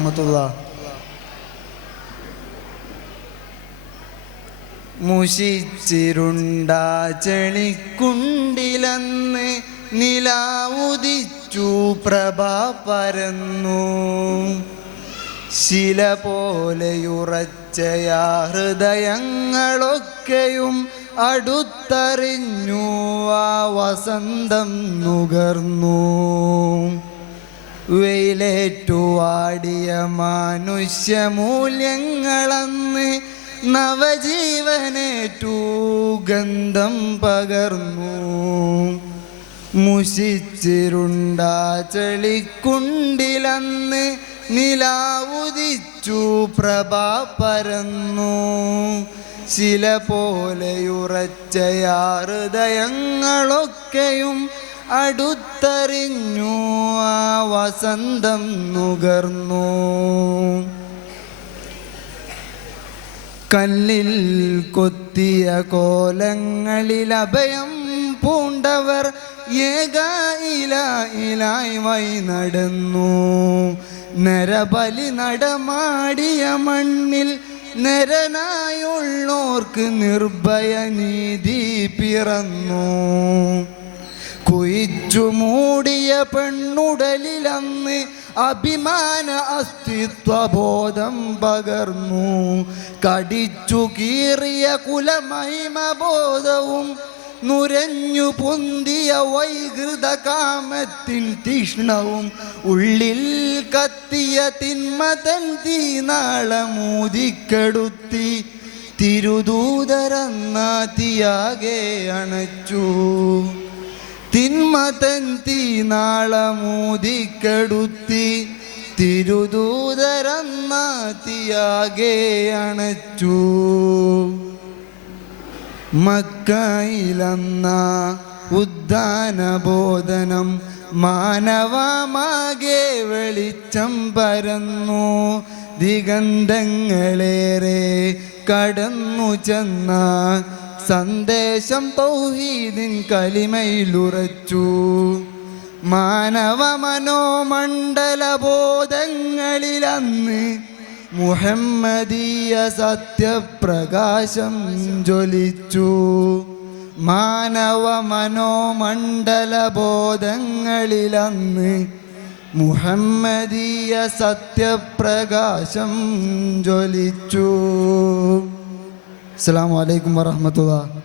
വറഹ്മത്തുള്ളാഹി. മുഷിച്ചിരുണ്ടാ ചെളിക്കുണ്ടിലന്ന് നിലാവുദിച്ചു പ്രഭ പരന്നു. ശില പോലെയുറച്ചയാ ഹൃദയങ്ങളൊക്കെയും അടുത്തറിഞ്ഞു ആ വസന്തം നുകർന്നു. വെയിലേറ്റുവാടിയ മനുഷ്യമൂല്യങ്ങളന്ന് നവജീവനേറ്റു ഗന്ധം പകർന്നു. മുഷിച്ചിരുണ്ടാ ചെളിക്കുണ്ടിലന്ന് നിലാവുദിച്ചു പ്രഭ പരന്നു. ശില പോലെയുറച്ചയാ ഹൃദയങ്ങളൊക്കെയും അടുത്തറിഞ്ഞു ആ വസന്തം നുകർന്നു. കല്ലിൽ കൊത്തിയ കോലങ്ങളിൽ അഭയം പൂണ്ടവർ ഏക ഇലായി വഴി നടന്നു. നരബലി നടമാടിയ മണ്ണിൽ നരനായുള്ളോർക്ക് നിർഭയ നീതി പിറന്നു. കുയിച്ചു മൂടിയ പെണ്ണുടലിലന്ന് അഭിമാന അസ്തിത്വബോധം പകർന്നു. കടിച്ചു കീറിയ കുലമഹിമബോധവും നുരഞ്ഞു പൊന്തിയ വൈകൃത കാമത്തിൻ തീഷ്ണവും ഉള്ളിൽ കത്തിയ തിന്മതൻ തീനാളമൂതിക്കെടുത്തി തിരുദൂതരന്നാതിയാകെ അണച്ചു. തിന്മതൻ തീനാളമൂതിക്കെടുത്തി തിരുദൂതരന്നാതിയാകെ അണച്ചു. മക്കയിലന്ന ഉദ്ദാനബോധനം മാനവമാകെ വെളിച്ചം പരന്നു. ദിഗന്ധങ്ങളേറെ കടന്നു ചെന്ന സന്ദേശം തൗഹീദിൻ കലിമയിലുറച്ചു. മാനവ മനോമണ്ഡല ബോധങ്ങളിലന്ന് മുഹമ്മദീയ സത്യപ്രകാശം ജ്വലിച്ചു. മാനവ മനോമണ്ഡല ബോധങ്ങളിലന്ന് മുഹമ്മദീയ സത്യപ്രകാശം ജ്വലിച്ചു. അസ്സലാമു അലൈക്കും വറഹ്മത്തുള്ളാഹി.